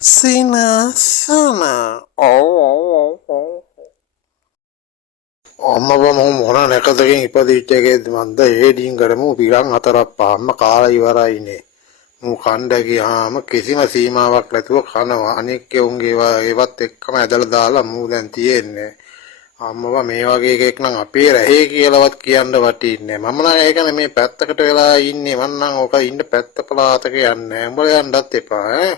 සිනසන අම්මව මොන නැකතකින් ඉපදිච්ච එකේද මන්ද හේඩින් කරමු පිරන් හතරක් පහක්ම කාලා ඉවරයිනේ. මු කණ්ඩ ගියාම කිසිම සීමාවක් නැතුව කනවා. අනෙක් උන්ගේ ඒවත් එක්කම ඇදලා දාලා මු දැන් තියෙන්නේ. අම්මව මේ වගේ එකෙක් නම් අපේ රැහේ කියලාවත් කියන්න වටින්නේ. මම නම් ඒකනේ මේ පැත්තකට වෙලා ඉන්නේ. මං නම් ඕක ඉන්න පැත්ත පලාතක යන්නේ. උඹලා යන්නත් එපා ඈ.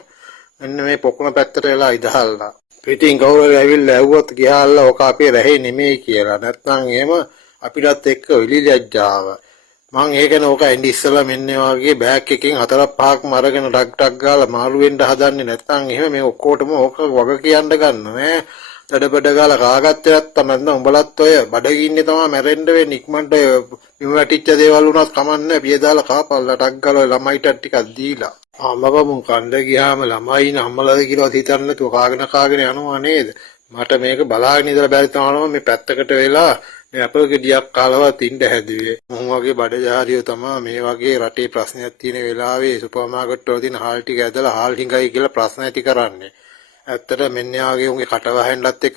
මෙන්න මේ පොකුණ පැත්තට වෙලා ඉදහල්ලා. පිටින් කවුරු හරි ඇවිල්ලා ඇහුවොත් ගියාල්ලා ඔක අපේ රැහේ නෙමෙයි කියලා. නැත්නම් එහෙම අපිටත් එක්ක විලිලැජ්ජාව. මං ඒකනේ ඔක ඇඳි ඉස්සලා මෙන්න වගේ බෑග් එකකින් හතරක් පහක්ම අරගෙන ඩක් ඩක් ගාලා මාළු වෙන්න හදන්නේ. නැත්නම් එහෙම මේ ඔක්කොටම ඕක වග කියන්න ගන්න ඈ. දඩබඩ ගාලා කාගත්තේ නැත්තම් නැත්නම් උඹලත් ඔය බඩගින්නේ තමයි මැරෙන්න වෙන්නේ. ඉක්මනට බිම වැටිච්ච දේවල් වුණත් කමන්නේ. පිය දාලා කාපල්ලා ටක් ගාලා ළමයිට ටිකක් දීලා. අම්මපා කණ්ඩ ගියාම ළමයි අම්මලාද කියලාවත් හිතන්නේ නැතුව කාගෙන යනවා නේද? මට මේක බලාගෙන ඉඳලා බැරි තරම මේ පැත්තකට වෙලා මේ අපල් ගෙඩියක් කාලවත් ඉන්න හැදුවේ. මුන් වගේ බඩජාරියෝ තමයි මේ වගේ රටේ ප්‍රශ්නයක් තියෙන වෙලාවේ සුපර් මාකට් වල තියෙන හාල් ටික ඇදලා හාල් හිඟයි කියලා ප්‍රශ්න ඇති කරන්නේ. ඇත්තට මෙන්න යාගේ උන්ගේ කටවැහෙන්නත් එක්ක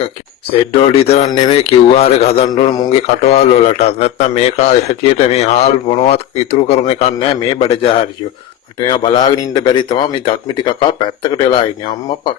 සෙඩ් වලට විතරක් නෙමෙයි QR එක හදන්න ඕන මුන්ගේ කටවල් වලට. නැත්තම් මේ කාලේ හැටියට මේ හාල් මොනවත් ඉතුරු කරන එකක් නැහැ මේ බඩජාරියෝ. මට මේවා බලාගෙන ඉන්න බැරි තමයි මේ දත්මි ටිකක් පැත්තකට වෙලා ඉන්නේ අම්මපා.